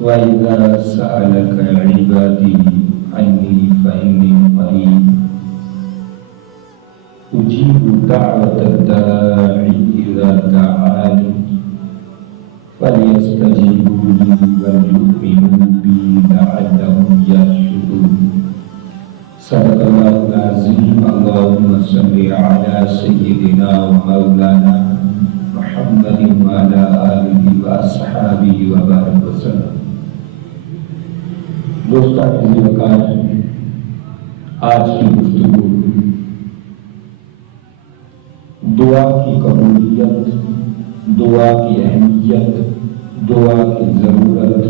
وَإِذَا سَأَلَكَ عِبَادِي عَنِّي فَإِنِّي قَرِيبٌ أُجِيبُ دَعْوَةَ الدَّاعِ إِذَا دَعَانِ فَلْيَسْتَجِيبُوا لِي وَلْيُؤْمِنُوا بِي لَعَلَّهُمْ يَرْشُدُونَ صدق اللہ العظیم. اللهم صل على سيدنا ومولانا محمد وعلى آلہ وأصحابہ وبارک وسلم. دوستان عزیز وقار، آج کی گفتگو دعا کی قبولیت، دعا کی اہمیت، دعا کی ضرورت،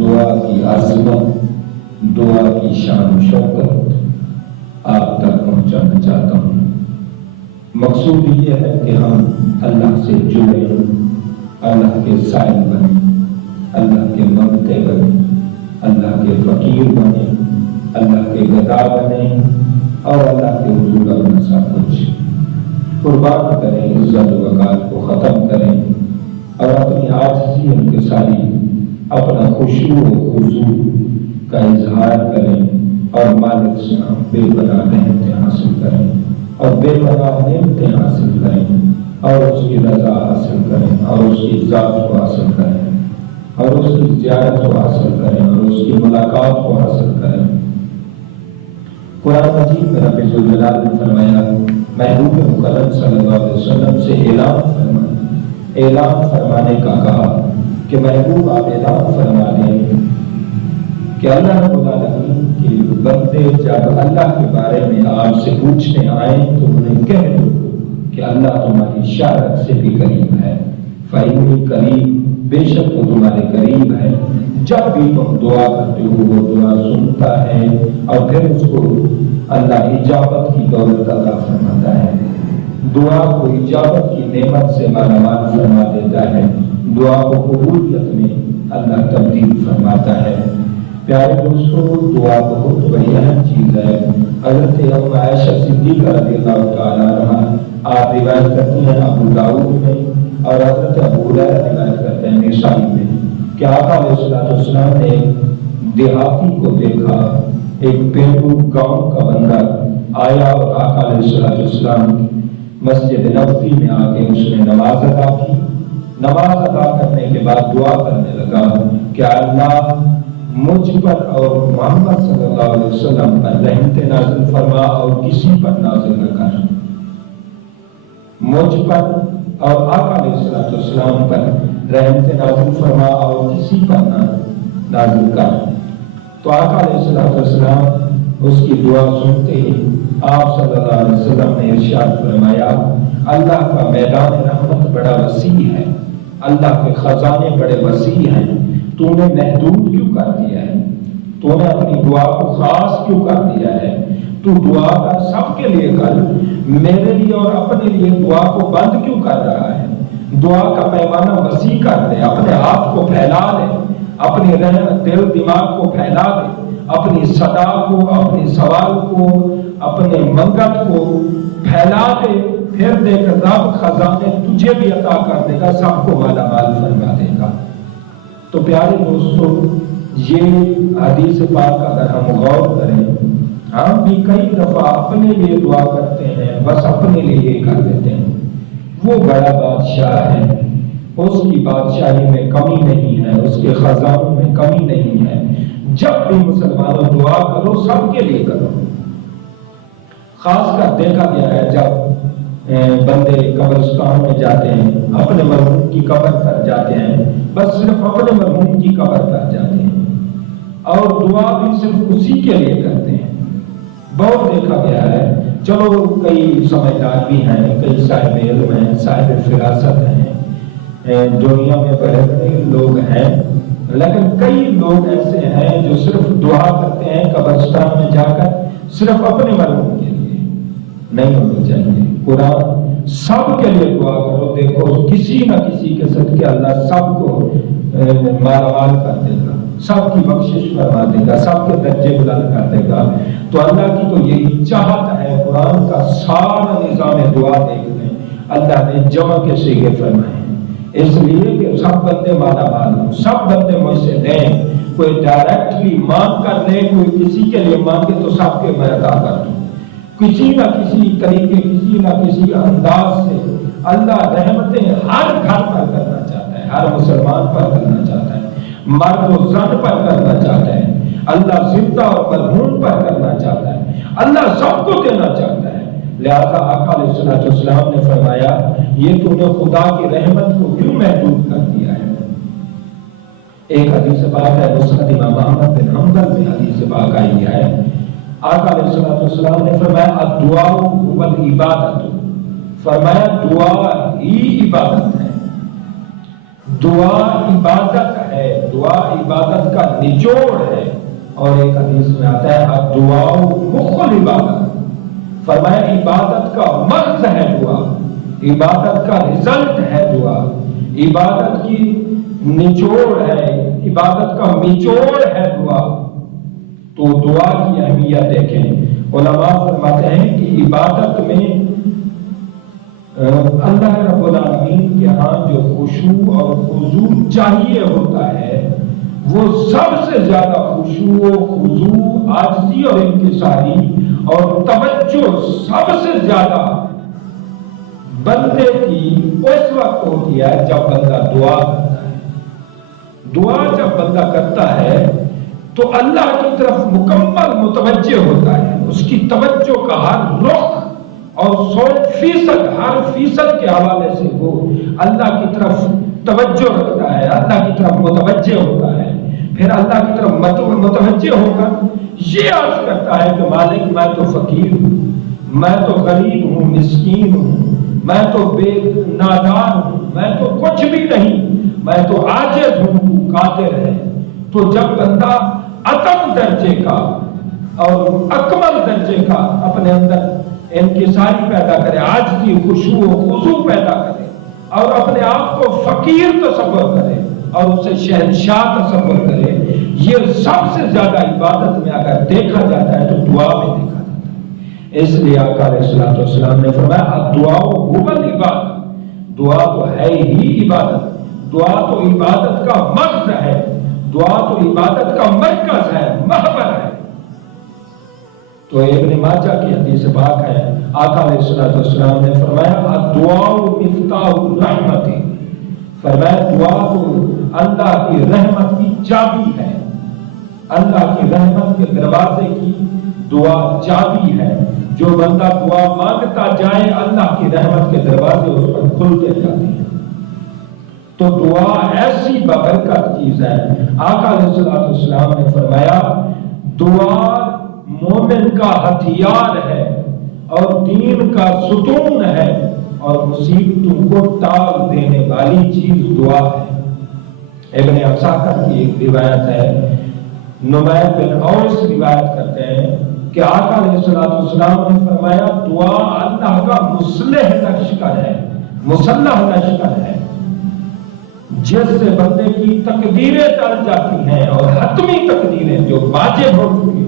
دعا کی عظمت، دعا کی شان و شوکت آپ تک پہنچانا چاہتا ہوں. مقصود یہ ہے کہ ہم اللہ سے جڑیں، اللہ کے سائل بنیں، اللہ کے ممتے بنیں، اللہ کے فقیر بنیں، اللہ کے گدا بنیں اور اللہ کے حضور اپنا سب کچھ قربان کریں، عزت و وقار کو ختم کریں اور اپنی عاجزی انکساری، اپنا خشوع و خضوع کا اظہار کریں اور مالک سے ہم بے پناہ نعمتیں حاصل کریں اور بے پناہ نعمتیں حاصل کریں اور اس کی رضا حاصل کریں اور اس کی ذات کو حاصل کریں اور اس کی زیارت کو حاصل کریں اور اس کی ملاقات کو حاصل کریں. قرآن مجید میں رب ذوالجلال نے فرمایا، محبوب مکرم صلی اللہ علیہ وسلم سے اعلان فرمانے کا کہا کہ محبوب آپ اعلان فرما دیں کہ اللہ رب العالمین کے بندے جب اللہ کے بارے میں آپ سے پوچھنے آئیں تو انہیں کہہ دو کہ اللہ تمہاری شارت سے بھی قریب ہے. فإنی قریب، بے شک وہ تمہارے قریب ہے. جب بھی تم دعا کرتے ہو وہ دعا سنتا ہے اور پھر اس کو اللہ اجابت کی دولت عطا فرماتا ہے. دعا کو اجابت کی نعمت سے مالا مال فرما دیتا ہے. دعا کو قبولیت میں اللہ تبدیل فرماتا ہے. پیارے دوستو، دعا بہت بڑی اہم چیز ہے. حضرت ام عائشہ صدیقہ رضی اللہ تعالیٰ عنہا آپ روایت کرتی ہیں ابو داؤد میں اور حضرت ابو ہریرہ روایت کرتے ہیں نسائی میں کہ آقا علیہ السلام نے ایک دیہاتی کو دیکھا، ایک پیڑو گاؤں کا بندہ آیا اور آقا علیہ السلام مسجد نبوی میں آ کے اس نے نماز ادا کی. نماز ادا کرنے کے بعد دعا کرنے لگا کہ اللہ مجھ پر اور محمد صلی اللہ علیہ وسلم پر رحمت نازل فرما اور کسی پر نازل نہ کر. مجھ پر اور آقا علیہ السلام پر رحمت نازل فرما اور کسی پر نہ نازل کر. تو آقا علیہ السلام اس کی دعا سنتے ہی آپ صلی اللہ علیہ وسلم نے ارشاد فرمایا، اللہ کا میدان رحمت بڑا وسیع ہے، اللہ کے خزانے بڑے وسیع ہیں. تو نے محدود کیوں کر دیا ہے؟ تو نے اپنی دعا کو خاص کیوں کر دیا ہے؟ تو دعا کا سب کے لیے کر، میرے لیے اور اپنے لیے دعا کو بند کیوں کر رہا ہے؟ دعا کا پیمانہ وسیع کر دے، اپنے ہاتھ کو پھیلا دے، اپنے دل دماغ کو پھیلا دے، اپنی صدا کو، اپنے سوال کو، اپنے منگت کو پھیلا دے. پھر دیکھ رب خزانے تجھے بھی عطا کر دے گا، سب کو مالا مال فرما دے گا. تو پیارے دوستو، یہ حدیث پاک اگر ہم غور کریں، ہم بھی کئی دفعہ اپنے لیے دعا کرتے ہیں، بس اپنے لیے یہ کر دیتے ہیں. وہ بڑا بادشاہ ہے، اس کی بادشاہی میں کمی نہیں ہے، اس کے خزانوں میں کمی نہیں ہے. جب بھی مسلمانوں دعا کرو سب کے لیے کرو. خاص کر دیکھا گیا ہے جب بندے قبرستان میں جاتے ہیں، اپنے مرحوم کی قبر پر جاتے ہیں، بس صرف اپنے مرحوم کی قبر پر جاتے ہیں اور دعا بھی صرف اسی کے لیے کرتے ہیں. بہت دیکھا گیا ہے. چلو کئی سمجھدار بھی ہیں، کئی صاحب علم ہیں، صاحب فراست ہیں، دنیا میں بڑے بڑے لوگ ہیں، لیکن کئی لوگ ایسے ہیں جو صرف دعا کرتے ہیں قبرستان میں جا کر، صرف اپنے مرحوم کے لیے. نہیں ہونا چاہیے. قرآن سب کے لیے دعا کرو. دیکھو کسی نہ کسی کے صدقے اللہ سب کو مالا مال کر دے گا، سب کی بخشش فرما دے گا، سب کے درجے بلند کر دے گا. تو اللہ کی تو یہی چاہت ہے. قرآن کا سارا نظام دعا دیکھ لیں، اللہ نے جمع کے صیغے فرمائے ہیں. اس لیے کہ سب بندے مالا مال ہوں، سب بندے مجھ سے لیں، کوئی ڈائریکٹلی مانگ کر لے، کوئی کسی کے لیے مانگے تو سب کے میں عطا کر دوں۔ کسی نہ کسی طریقے، کسی نہ کسی انداز سے اللہ رحمتیں ہر گھر پر کرنا چاہتا ہے، ہر مسلمان پر کرنا چاہتا ہے، مرد و زن پر کرنا چاہتا ہے، اللہ زندہ اور مرحوم پر کرنا چاہتا ہے، اللہ سب کو دینا چاہتا ہے۔ لہذا آقا علیہ السلام نے فرمایا یہ تم نے خدا کی رحمت کو کیوں محدود کر دیا ہے؟ ایک حدیث پاک ہے مسند امام احمد بن حنبل میں حدیث پاک آئی ہے، آقا علیہ السلام نے فرمایا الدعاء هو العبادت، فرمایا دعا ہی عبادت ہے، دعا عبادت ہے، دعا عبادت کا نچوڑ ہے۔ اور ایک حدیث میں آتا ہے الدعاء مخ العبادت، فرمایا عبادت کا مغز ہے دعا، عبادت کا رزلٹ ہے دعا، عبادت کی نچوڑ ہے، عبادت کا نچوڑ ہے دعا۔ تو دعا کی اہمیت دیکھیں، علماء فرماتے ہیں کہ عبادت میں اللہ رب العالمین کے ہاں جو خشوع اور خضوع چاہیے ہوتا ہے وہ سب سے زیادہ خشوع و خضوع، عاجزی اور انکساری اور توجہ سب سے زیادہ بندے کی اس وقت ہوتی ہے جب بندہ دعا کرتا ہے۔ دعا جب بندہ کرتا ہے تو اللہ کی طرف مکمل متوجہ ہوتا ہے، اس کی توجہ کا ہر رخ اور 100% ہر فیصد کے حوالے سے وہ اللہ کی طرف توجہ رکھتا ہے، اللہ کی طرف متوجہ ہوتا ہے۔ پھر اللہ کی طرف متوجہ ہو کر یہ عرض کرتا ہے کہ مالک میں تو فقیر ہوں، میں تو غریب ہوں، مسکین ہوں، میں تو بے نادار ہوں، میں تو کچھ بھی نہیں، میں تو عاجز ہوں، تو قادر ہے۔ تو جب بندہ اتم درجے کا اور اکمل درجے کا اپنے اندر انکساری پیدا کرے، عاجزی، خشوع و خضوع پیدا کرے اور اپنے آپ کو فقیر تصور کرے اور اسے شہنشاہ تصور کرے، یہ سب سے زیادہ عبادت میں اگر دیکھا جاتا ہے تو دعا میں دیکھا جاتا ہے۔ اس لیے آقا علیہ السلام نے فرمایا الدعاء هو العبادت، دعا تو ہے ہی عبادت، دعا تو عبادت کا مغز ہے، دعا تو عبادت کا مرکز ہے، محور ہے۔ تو ابن ماجہ کی حدیث پاک ہے، آقا علیہ السلام نے فرمایا الدعاء مفتاح الرحمت، فرمایا دعا تو اللہ کی رحمت کی چابی ہے، اللہ کی رحمت کے دروازے کی دعا چابی ہے۔ جو بندہ دعا مانگتا جائے اللہ کی رحمت کے دروازے اس پر کھلتے جاتے ہیں۔ تو دعا ایسی بابرکت چیز ہے، آقا علیہ السلام نے فرمایا دعا مومن کا ہتھیار ہے اور دین کا ستون ہے اور مصیبتوں کو ٹال دینے والی چیز دعا ہے۔ ابن عساکر کی ایک روایت ہے، نمیر بن اوس روایت کرتے ہیں کہ آقا علیہ السلام نے فرمایا دعا اللہ کا مسلح لشکر ہے، مسلح لشکر ہے، جس سے بندے کی تقدیریں ٹل جاتی ہیں اور حتمی تقدیریں جو واجب ہو چکی ہیں،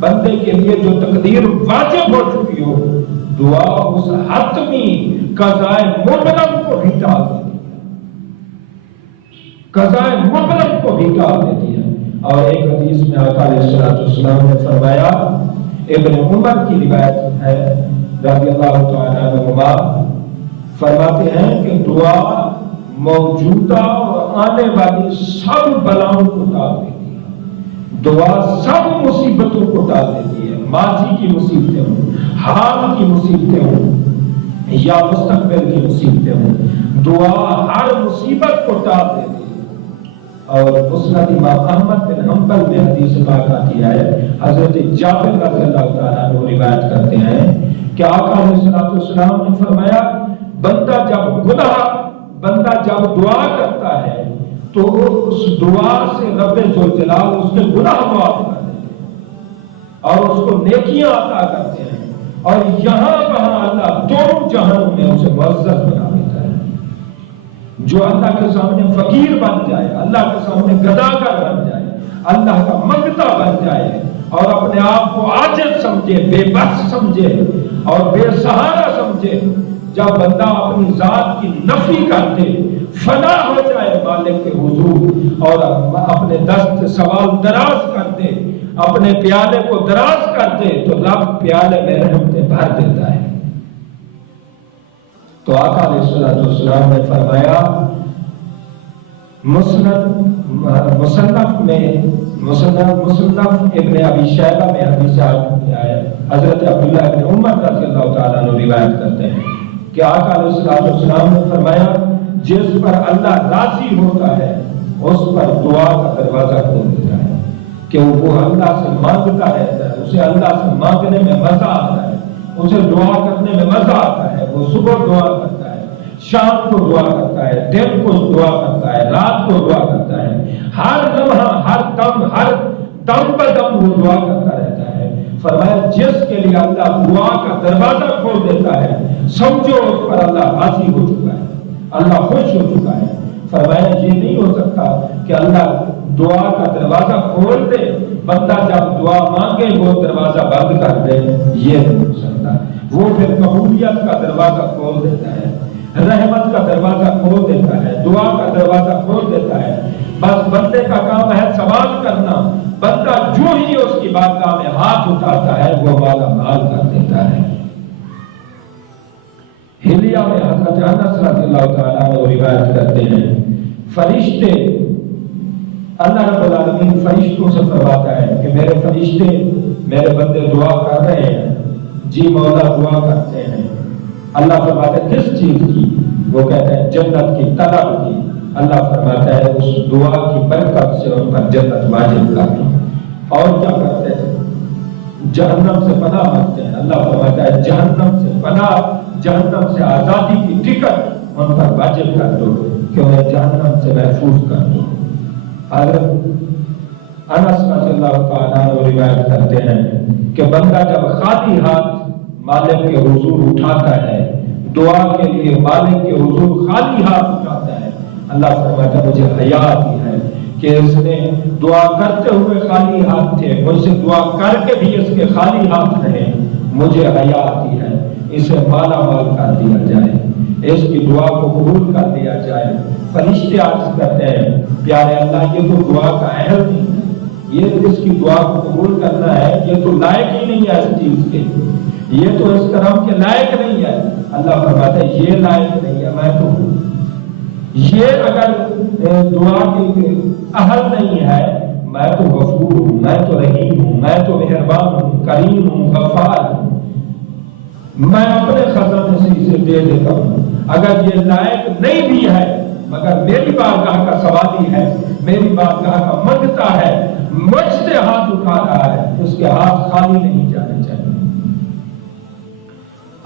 بندے کے لیے جو تقدیر واجب ہو چکی ہو، دعا اس حتمی قضائے مبرم کو بھی ٹال دیتی ہے، قضائے مبرم کو بھی ٹال دیتی ہے۔ اور ایک حدیث میں آقا علیہ السلام نے فرمایا، ابن عمر کی روایت ہے رضی اللہ تعالیٰ عنہما، فرماتے ہیں کہ دعا موجودہ اور آنے والی سب بلاؤں کو ٹال دیتی ہے، دعا سب مصیبتوں کو ٹال دیتی ہے، ماضی کی مصیبتیں ہوں، حال کی مصیبتیں ہوں یا مستقبل کی مصیبتیں ہوں، دعا ہر مصیبت کو ٹال دیتی ہے۔ اور مسند امام احمد بن حنبل میں حدیث پاک آتی ہے، حضرت جابر رضی اللہ تعالیٰ عنہ روایت کرتے ہیں کہ آقا علیہ السلام نے فرمایا بندہ جب دعا کرتا ہے تو اس دعا سے رب ذوالجلال اس کے گناہ معاف کر دیتے ہیں اور اس کو نیکیاں عطا کرتے ہیں، اور یہاں وہاں اللہ دونوں جہانوں میں اسے معزز بنا دیتا ہے۔ جو اللہ کے سامنے فقیر بن جائے، اللہ کے سامنے گداگر بن جائے، اللہ کا منگتا بن جائے اور اپنے آپ کو عاجز سمجھے، بے بس سمجھے اور بے سہارا سمجھے، جب بندہ اپنی ذات کی نفی کر دے فنا ہو جائے مالک کے حضور اور اپنے دست سوال دراز کر دے، اپنے پیالے کو دراز کر دے تو رب پیالے میں رحمتیں بھر دیتا ہے۔ تو آقا علیہ السلام نے فرمایا، مصنف ابن ابی شیبہ میں حدیث ہے، حضرت عبداللہ ابن عمر رضی اللہ تعالیٰ عنہ روایت کرتے ہیں کہ آقا علیہ السلام نے فرمایا، جس پر اللہ راضی ہوتا ہے اس پر دعا کا دروازہ کھول دیتا ہے، کہ وہ اللہ سے مانگتا رہتا ہے، اسے اللہ سے مانگنے میں مزہ آتا ہے، اسے دعا کرنے میں مزہ آتا ہے، وہ صبح دعا کرتا ہے، شام کو دعا کرتا ہے، دن کو دعا کرتا ہے، رات کو دعا کرتا ہے، ہر لمحہ ہر دم بدم وہ دعا کرتا رہتا ہے۔ فرمایا جس کے لیے اللہ دعا کا دروازہ کھول دیتا ہے سمجھو اس پر اللہ راضی ہو چکا ہے، اللہ خوش ہو چکا ہے۔ فرمایا یہ نہیں ہو سکتا کہ اللہ دعا کا دروازہ کھول دے، بندہ جب دعا مانگے وہ دروازہ بند کر دے، یہ نہیں ہو سکتا۔ وہ پھر قبولیت کا دروازہ کھول دیتا ہے، رحمت کا دروازہ کھول دیتا ہے، دعا کا دروازہ کھول دیتا ہے۔ بس بندے کا کام ہے سوال کرنا، بندہ جو ہی اس کی بارگاہ میں ہاتھ اٹھاتا ہے وہ مالا مال کر دیتا ہے۔ حلیہ میں حضرت انس رضی اللہ تعالیٰ عنہ روایت کرتے ہیں، فرشتے، اللہ رب العالمین فرشتوں سے فرماتا ہے کہ میرے فرشتے میرے بندے دعا کر رہے ہیں، جی مولا دعا کرتے ہیں۔ اللہ فرماتا ہے کس چیز کی؟ وہ کہتے ہیں جنت کی طلب کی۔ اللہ فرماتا ہے اس دعا کی برکت سے ان پر جنت واجب کر دو۔ اور کیا کرتے ہیں؟ جہنم سے پناہ مانگتے ہیں۔ اللہ فرماتا ہے جہنم سے پناہ، جہنم سے آزادی کی ٹکٹ ان پر واجب کر دو کہ انہیں جہنم سے محفوظ کر دو۔ حضرت انس رضی اللہ تعالیٰ عنہ روایت کرتے ہیں کہ بندہ جب خالی ہاتھ مالک کے حضور اٹھاتا ہے، دعا کے لیے مالک کے حضور خالی ہاتھ اٹھاتا ہے، اللہ فرماتا ہے مجھے حیا آتی ہے کہ اس نے دعا کرتے ہوئے خالی ہاتھ تھے، مجھ سے دعا کر کے بھی اس کے خالی ہاتھ رہے، مجھے حیا آتی ہے، اسے مالا مال کر دیا جائے، اس کی دعا کو قبول کر دیا جائے۔ فرشتے عرض کرتے ہیں پیارے اللہ یہ تو دعا کا اہل نہیں ہے، یہ اس کی دعا کو قبول کرنا ہے، یہ تو لائق ہی نہیں ہے اس چیز کے، یہ تو اس کرم کے لائق نہیں ہے۔ اللہ فرماتا ہے یہ لائق نہیں ہے، میں تو ہوں۔ یہ اگر دعا کے اہل نہیں ہے، میں تو غفور ہوں، میں تو رحیم ہوں، میں تو مہربان ہوں، کریم ہوں، غفار ہوں، میں اپنے خزانے سے اسے دے دیتا ہوں۔ اگر یہ لائق نہیں بھی ہے مگر میری بارگاہ کا سوالی ہے، میری بارگاہ کا منگتا ہے، مجھ سے ہاتھ اٹھا رہا ہے، اس کے ہاتھ خالی نہیں جانے چاہیے۔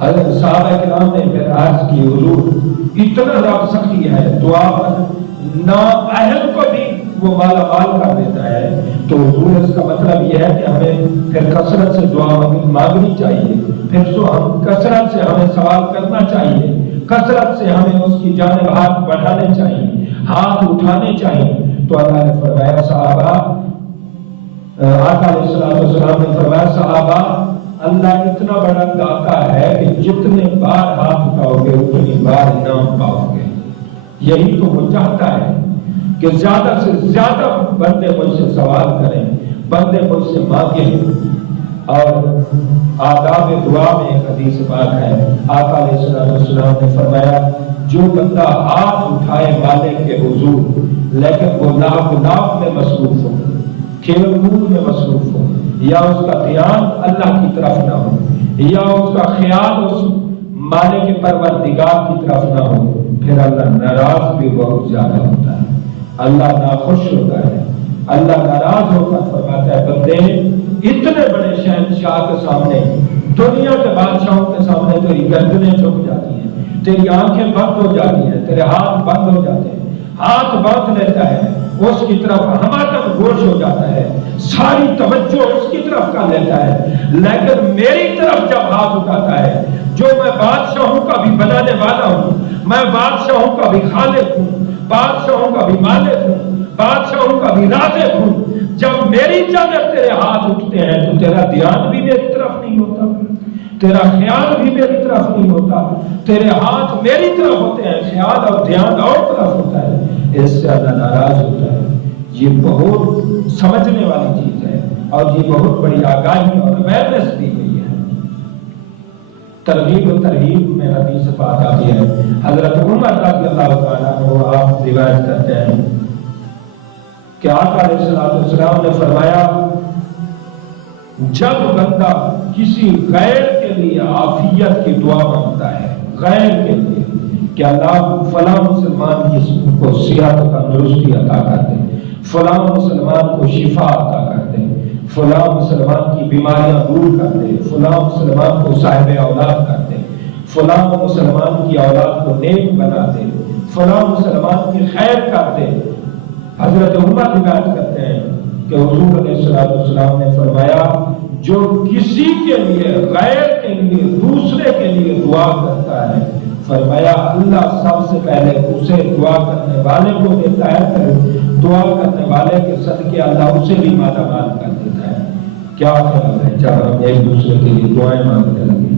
حضرت صحابہ کرام نے پھر عرض کی حضور اتنا رب سخی ہے، دعا پر نا اہل کو بھی وہ مالا مال کر دیتا ہے، تو حضور اس کا مطلب یہ ہے کہ ہمیں پھر کثرت سے دعا مانگنی چاہیے، پھر ہم کثرت سے ہمیں سوال کرنا چاہیے، کثرت سے ہمیں اس کی جانب ہاتھ بڑھانے چاہیے، ہاتھ اٹھانے چاہیے۔ تو اللہ نے فرمایا صحابہ، آقا علیہ السلام نے فرمایا صحابہ اللہ اتنا بڑا داتا ہے کہ جتنے بار ہاتھ اٹھاؤ گے اتنی بار انعام پاؤ گے۔ یہی تو وہ چاہتا ہے کہ زیادہ سے زیادہ بندے مجھ سے سوال کریں، بندے مجھ سے مانگیں۔ اور آداب دعا میں ایک حدیث بات ہے، آقا علیہ السلام نے فرمایا جو بندہ ہاتھ اٹھائے مالک کے حضور لیکن وہ لاپ میں مصروف ہو، کھیل کود میں مصروف ہو، یا اس کا دھیان اللہ کی طرف نہ ہو، یا اس کا خیال اس مالک پروردگار کی طرف نہ ہو، پھر اللہ ناراض بھی بہت زیادہ ہوتا ہے، اللہ ناخوش ہوتا ہے، اللہ ناراض ہوتا فرماتا ہے بندے اتنے بڑے شہنشاہ کے سامنے، دنیا کے بادشاہوں کے سامنے تیری گردنیں جھک جاتی ہیں، تیری آنکھیں بند ہو جاتی ہیں، تیرے ہاتھ بند ہو جاتے ہیں، ہاتھ باندھ لیتا ہے، اس کی طرف ہمارا گوش ہو جاتا ہے، ساری توجہ اس کی طرف کا لیتا ہے، لیکن میری طرف جب ہاتھ اٹھاتا ہے، جو میں بادشاہوں کا بھی بنانے والا ہوں، میں بادشاہوں کا بھی خالق ہوں، بادشاہوں کا بھی مالک ہوں، بادشاہوں کا بھی رازق ہوں، جب میری جانب تیرے ہاتھ اٹھتے ہیں تو تیرا دھیان بھی میری طرف نہیں ہوتا، تیرا خیال بھی میری طرف نہیں ہوتا، تیرے ہاتھ میری طرف ہوتے ہیں، خیال اور دھیان اور طرف ہوتا ہے، اس سے اللہ ناراض ہوتا ہے۔ یہ بہت سمجھنے والی چیز ہے اور یہ بہت بڑی آگاہی اور اویئرنیس دی گئی ہے۔ ترغیب و ترہیب میں حدیث پاک آتی ہے، حضرت عمر رضی اللہ تعالیٰ عنہ آپ روایت کرتے ہیں کہ آقا علیہ السلام نے فرمایا جب بندہ کسی غیر کے لیے عافیت کی دعا مانگتا ہے، غیر کے لیے کہ اللہ فلاں مسلمان کو صحت و تندرستی عطا کر دے، فلاں مسلمان کو شفا عطا کر دے، فلاں مسلمان کی بیماریاں دور کر دے، فلاں مسلمان کو صاحب اولاد کر دے، فلاں مسلمان کی اولاد کو نیک بنا دے، فلاں مسلمان کی خیر کر دے۔ حضرت عمر روایت کرتے ہیں کہ حضور علیہ السلام نے فرمایا جو کسی کے لیے غیر کے لیے دوسرے کے لیے دعا کرتا ہے، فرمایا اللہ سب سے پہلے اسے دعا کرنے والے کو دیتا ہے، دعا کرنے والے کے صدقے اللہ اسے بھی مالا مال کر دیتا ہے۔ کیا خیال ہے جب ہم ایک دوسرے کے لیے دعائیں مانگنے لگیں،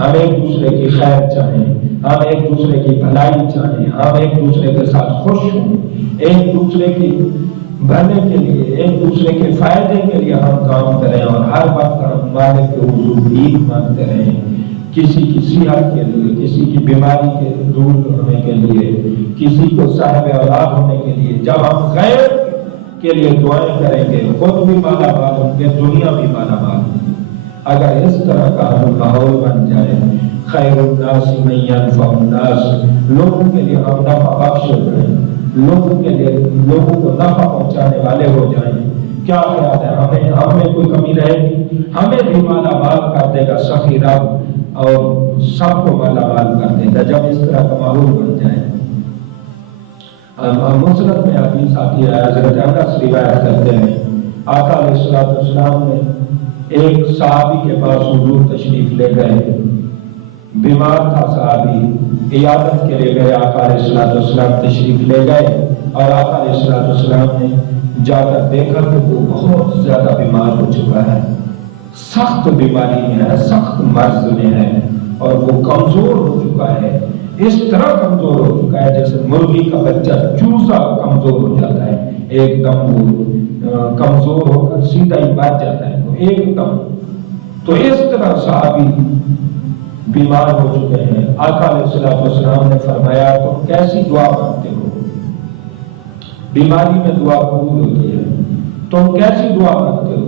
ہم ایک دوسرے کی خیر چاہیں، ہم ایک دوسرے کی بھلائی چاہیں، ہم ایک دوسرے کے ساتھ خوش ہوں، ایک دوسرے کی بھلے کے لیے، ایک دوسرے کے فائدے کے لیے ہم کام کریں اور ہر وقت ہم مالک کے حضور بھیک مانگتے رہیں، کسی کی صحت کے لیے، کسی کی بیماری کے دور ہونے کے لیے، کسی کو صاحب اولاد ہونے کے لیے۔ جب ہم غیر کے لیے دعائیں کریں گے خود بھی مالا مال ہوں گے، دنیا بھی مالا مال ہوگی۔ اگر اس طرح کا ماحول بن جائے، خیر الناس من ینفع الناس، لوگوں کے لیے ہم نفع بخش ہو جائیں، لوگوں کے لیے لوگوں کو نفع پہنچانے والے ہو جائیں، کیا خیال ہے ہمیں کوئی کمی رہے گی؟ ہمیں بھی مالا مال کر دے گا سخی رب اور سب کو مالا مال کر دے گا جب اس طرح کا ماحول بن جائے۔ مسند میں حدیث آتی ہے، حضرت انس روایت کرتے ہیں آقا علیہ السلام نے ایک صحابی کے پاس حضور تشریف لے گئے، بیمار تھا صحابی، عیادت کے لیے گئے، آقا علیہ السلام تشریف لے گئے اور آقا علیہ السلام نے جا کر دیکھا کہ وہ بہت زیادہ بیمار ہو چکا ہے، سخت بیماری میں ہے، سخت مرض میں ہے اور وہ کمزور ہو چکا ہے، اس طرح کمزور ہو چکا ہے جیسے مرغی کا بچہ چوزا کمزور ہو جاتا ہے، ایک دم وہ کمزور ہو کر سیدھا ہی بچ جاتا ہے، وہ ایک دم۔ تو اس طرح صحابی بیمار ہو چکے ہیں۔ آقا علیہ السلام نے فرمایا تم کیسی دعا مانگتے ہو؟ بیماری میں دعا قبول ہوتی ہے، تم کیسی دعا مانگتے ہو؟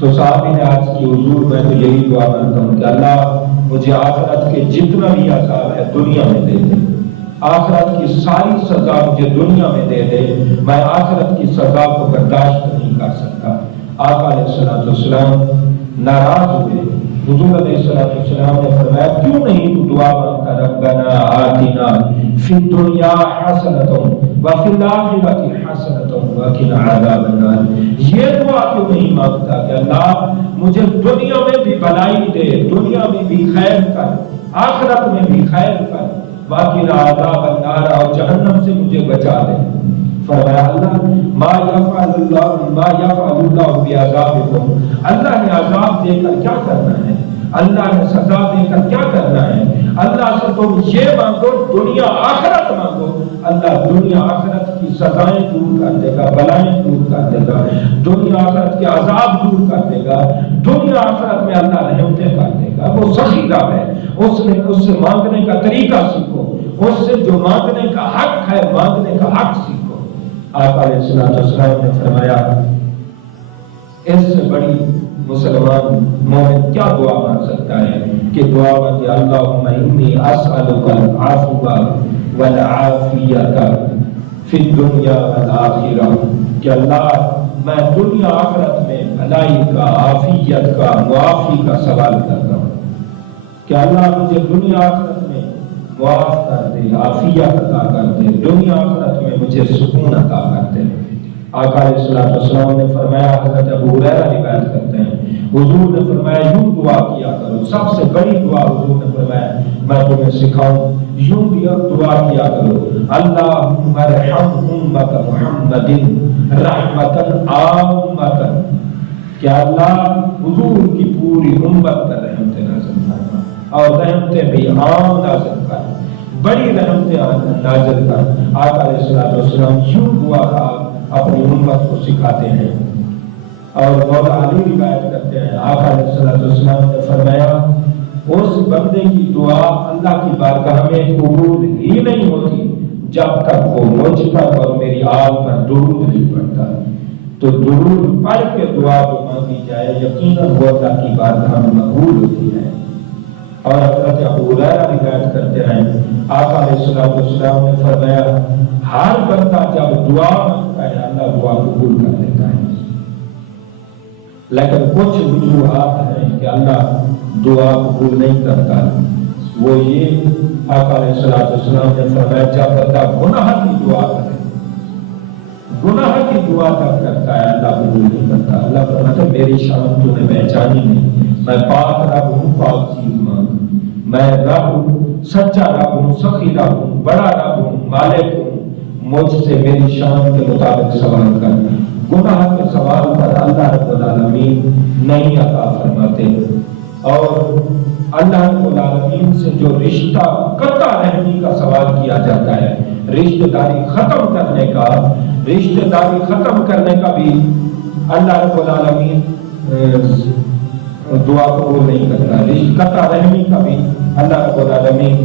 تو صحابی نے عرض کی حضور میں تو یہی دعا مانگتا ہوں کہ اللہ مجھے آخرت کے جتنا بھی عذاب ہے دنیا میں دے دے، آخرت کی ساری سزا مجھے دنیا میں دے دے، میں آخرت کی سزا کو برداشت نہیں کر سکتا۔ آقا علیہ السلام ناراض ہوئے، حضور علیہ السلام نے فرمایا کیوں نہیں تو دعا مانگتا ربنا آتنا فی الدنیا حسنۃ وفی الآخرۃ حسنۃ وقنا عذاب النار، یہ دعا کیوں نہیں مانگتا کہ اللہ مجھے دنیا میں بھی بھلائی دے، دنیا میں بھی خیر کر، آخرت میں بھی خیر کر، وقنا عذاب النار اور جہنم سے مجھے بچا دے۔ فرمایا اللہ ما یفعل اللہ بعذابکم، اللہ نے عذاب دے کر کیا کرنا ہے، اللہ نے سزا دے کر کیا کرنا ہے، اللہ سے تم یہ مانگو دنیا آخرت مانگو، اللہ دنیا آخرت کی سزائیں دور کر دے گا، بلائیں دور کر دے گا، دنیا آخرت کے عذاب دور کر دے گا، دنیا آخرت میں اللہ رحمتیں کر دے گا۔ وہ سخی رب ہے، اس سے مانگنے کا طریقہ سیکھو، اس سے جو مانگنے کا حق ہے مانگنے کا حق سیکھو۔ آقا علیہ السلام نے فرمایا اس سے بڑی مسلمان مومن کیا دعا مانگ سکتا ہے کہ دعا مانگے اللہم انی اسألک العفو والعافیت فی الدنیا والآخرہ، کہ اللہ میں دنیا آخرت میں بھلائی کا، عافیت کا، معافی کا سوال کرتا ہوں کہ اللہ مجھے دنیا آخرت میں معاف کر دے، عافیت عطا کر دے، دنیا آخرت میں مجھے سکون عطا کر دے۔ آقا علیہ السلام نے فرمایا، حضرت ابو ہریرہ روایت کرتے ہیں حضور نے فرمایا یوں دعا کیا کرو، سب سے بڑی دعا حضور نے فرمایا میں تمہیں سکھاؤں، یوں دعا کیا کرو اللہم ارحم امت محمد رحمتا عامتا، کہ اللہ حضور کی پوری امت پر رحمت اور رحمتیں بھی عام نازل کر، بڑی رحمتیں نازل کر۔ آقا علیہ السلام یوں دعا اپنی امت کو سکھاتے ہیں۔ اور مولا علی روایت کرتے ہیں، آقا علیہ السلام نے فرمایا اس بندے کی دعا اللہ کی بارگاہ میں قبول ہی نہیں ہوتی جب تک وہ مجھ پر اور میری آل پر درود نہیں پڑھتا۔ تو درود پڑھ کے دعا جو مانگی جائے یقیناً وہ اللہ کی بارگاہ میں مقبول ہوتی ہے۔ اور حضرت ابو ہریرہ روایت کرتے ہیں، آقا علیہ السلام نے فرمایا ہر بندہ جب دعا مانگتا ہے اللہ دعا قبول کر لیتا ہے، لیکن کچھ وجوہات ہیں کہ اللہ دعا قبول نہیں کرتا۔ وہ یہ آقا علیہ السلام نے فرمایا جب بندہ گناہ کی دعا کرے، گناہ کی دعا جب کرتا ہے اللہ قبول نہیں کرتا۔ اللہ فرماتا ہے میری شان تو نے پہچانی نہیں، میں پاک رب ہوں، پاک چیز مانگ، میں رب ہوں، سچا رب ہوں، سخی رب ہوں، بڑا رب ہوں، مالک ہوں، مجھ سے میری شان کے مطابق سوال کر۔ گناہ کے سوال پر اللہ رب العالمین نہیں عطا فرماتے۔ اور اللہ رب العالمین سے جو رشتہ قطع رحمی کا سوال کیا جاتا ہے، رشتہ داری ختم کرنے کا، رشتہ داری ختم کرنے کا بھی اللہ رب العالمین دعا قبول نہیں کرتا، قطع رحمی کا بھی اللہ رب العالمین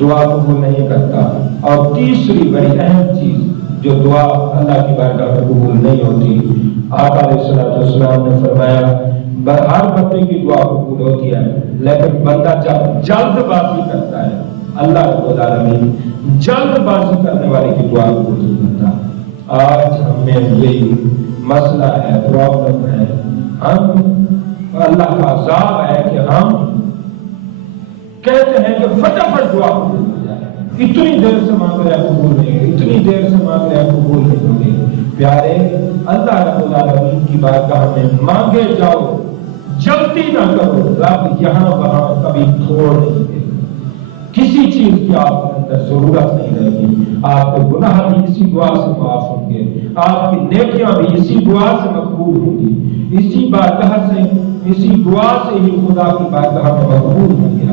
دعا قبول نہیں کرتا۔ اور تیسری بڑی اہم چیز جو دعا اللہ کی بارگاہ میں قبول نہیں ہوتی، آقا علیہ السلام نے فرمایا ہر بندے کی دعا قبول ہوتی ہے، لیکن بندہ جب جلد بازی کرتا ہے اللہ رب العالمین جلد بازی کرنے والے کی دعا قبول نہیں کرتا۔ آج ہم میں یہی مسئلہ ہے، پرابلم ہے، ہم اللہ کا عذاب ہے کہ ہم کہتے ہیں کہ فٹافٹ دعا قبول ہو جائے، اتنی دیر سے مانگ رہے قبول نہیں ہوگی، اتنی دیر سے مانگ رہے قبول نہیں ہوگی۔ پیارے اللہ رب العالمین کی بارگاہ میں مانگے جاؤ، جلدی نہ کرو، رب یہاں وہاں کبھی چھوڑ نہیں دے، کسی چیز کی آپ کے اندر ضرورت نہیں رہے گی۔ آپ کے گناہ بھی اسی دعا سے معاف ہوں گے، آپ کی نیکیاں بھی اسی دعا سے مقبول ہوں گی، اسی بارگاہ سے، اسی دعا سے ہی خدا کی بارگاہ میں مقبول ہوں گے۔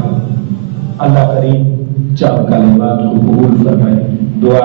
اللہ کریم چند کلمات کو قبول فرمائے۔ دعا